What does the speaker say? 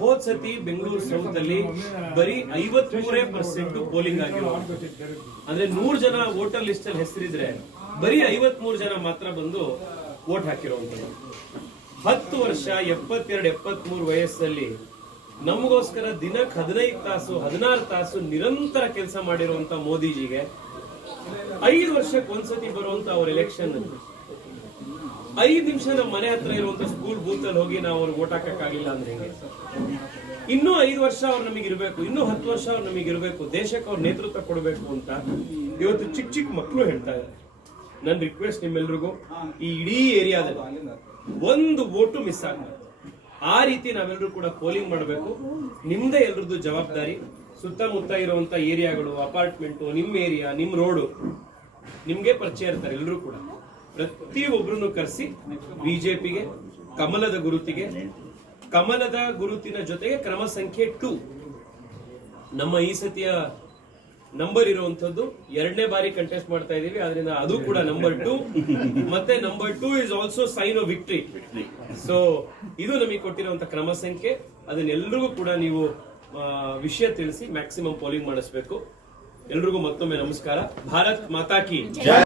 ಹೋದ್ ಸತಿ ಬೆಂಗಳೂರು ಸೌತ್ ಅಲ್ಲಿ ಬರೀ 53% ಪೋಲಿಂಗ್ ಆಗಿರೋ, ಅಂದ್ರೆ 100 ಜನ ವೋಟರ್ ಲಿಸ್ಟ್ ಅಲ್ಲಿ ಹೆಸರಿದ್ರೆ ಬರೀ 53 ಜನ ಮಾತ್ರ ಬಂದು ವೋಟ್ ಹಾಕಿರುವಂತದ್ದು. 10 ವರ್ಷ 72-73 ವಯಸ್ಸಲ್ಲಿ ನಮಗೋಸ್ಕರ ದಿನಕ್ಕೆ 15 ತಾಸು 16 ತಾಸು ನಿರಂತರ ಕೆಲಸ ಮಾಡಿರುವಂತ ಮೋದಿಜಿಗೆ 5 ವರ್ಷಕ್ಕೆ ಒಂದ್ಸತಿ ಬರುವಂತ ಅವ್ರ ಎಲೆಕ್ಷನ್ 5 ನಿಮಿಷ ನಮ್ಮ ಮನೆ ಹತ್ರ ಇರುವಂತ ಸ್ಕೂಲ್ ಬೂತ್ ಅಲ್ಲಿ ಹೋಗಿ ನಾವು ಅವ್ರಿಗೆ ವೋಟ್ ಹಾಕಕ್ಕಾಗಿಲ್ಲ ಅಂದ್ರೆ ಹೆಂಗೆ? ಇನ್ನೂ 5 ವರ್ಷ ಅವ್ರು ನಮಗೆ ಇರಬೇಕು, ಇನ್ನೂ 10 ವರ್ಷ ಅವ್ರು ನಮಗೆ ಇರಬೇಕು, ದೇಶಕ್ಕೆ ಅವ್ರ ನೇತೃತ್ವ ಕೊಡಬೇಕು ಅಂತ ಇವತ್ತು ಚಿಕ್ಕ ಚಿಕ್ಕ ಮಕ್ಕಳು ಹೇಳ್ತಾ ಇದ್ದಾರೆ. ನನ್ನ ರಿಕ್ವೆಸ್ಟ್ ನಿಮ್ಮೆಲ್ರಿಗೂ, ಈ ಇಡೀ ಏರಿಯಾದಲ್ಲಿ ಒಂದು ವೋಟು ಮಿಸ್ ಆಗಬಾರ್ದು. ಆ ರೀತಿ ನಾವೆಲ್ಲರೂ ಕೂಡ ಪೋಲಿಂಗ್ ಮಾಡಬೇಕು. ನಿಮ್ದೇ ಎಲ್ರದ್ದು ಜವಾಬ್ದಾರಿ. ಸುತ್ತಮುತ್ತ ಇರುವಂತ ಏರಿಯಾಗಳು, ಅಪಾರ್ಟ್ಮೆಂಟ್, ನಿಮ್ ಏರಿಯಾ, ನಿಮ್ ರೋಡು ನಿಮ್ಗೆ ಪರಿಚಯ ಇರ್ತಾರೆ. ಎಲ್ಲರೂ ಕೂಡ ಪ್ರತಿಯೊಬ್ಬರನ್ನು ಕರೆಸಿ ಬಿಜೆಪಿಗೆ ಕಮಲದ ಗುರುತಿನ ಜೊತೆಗೆ ಕ್ರಮ ಸಂಖ್ಯೆ 2 ನಮ್ಮ ಈ ಸತಿಯ ನಂಬರ್ ಇರುವಂತದ್ದು 2ನೇ ಬಾರಿ ಕಂಟೆಸ್ಟ್ ಮಾಡ್ತಾ ಇದೀವಿ. ಅದರಿಂದ ಅದು ಕೂಡ ನಂಬರ್ 2 ಮತ್ತೆ number 2 is also sign of victory. So ಇದು ನಮಗೆ ಕೊಟ್ಟಿರುವಂತ ಕ್ರಮ ಸಂಖ್ಯೆ. ಅದನ್ನೆಲ್ಲರಿಗೂ ಕೂಡ ನೀವು ವಿಷಯ ತಿಳಿಸಿ ಮ್ಯಾಕ್ಸಿಮಮ್ ಪೋಲಿಂಗ್ ಮಾಡಿಸ್ಬೇಕು. ಎಲ್ರಿಗೂ ಮತ್ತೊಮ್ಮೆ ನಮಸ್ಕಾರ. ಭಾರತ್ ಮಾತಾ ಕಿ ಜೈ.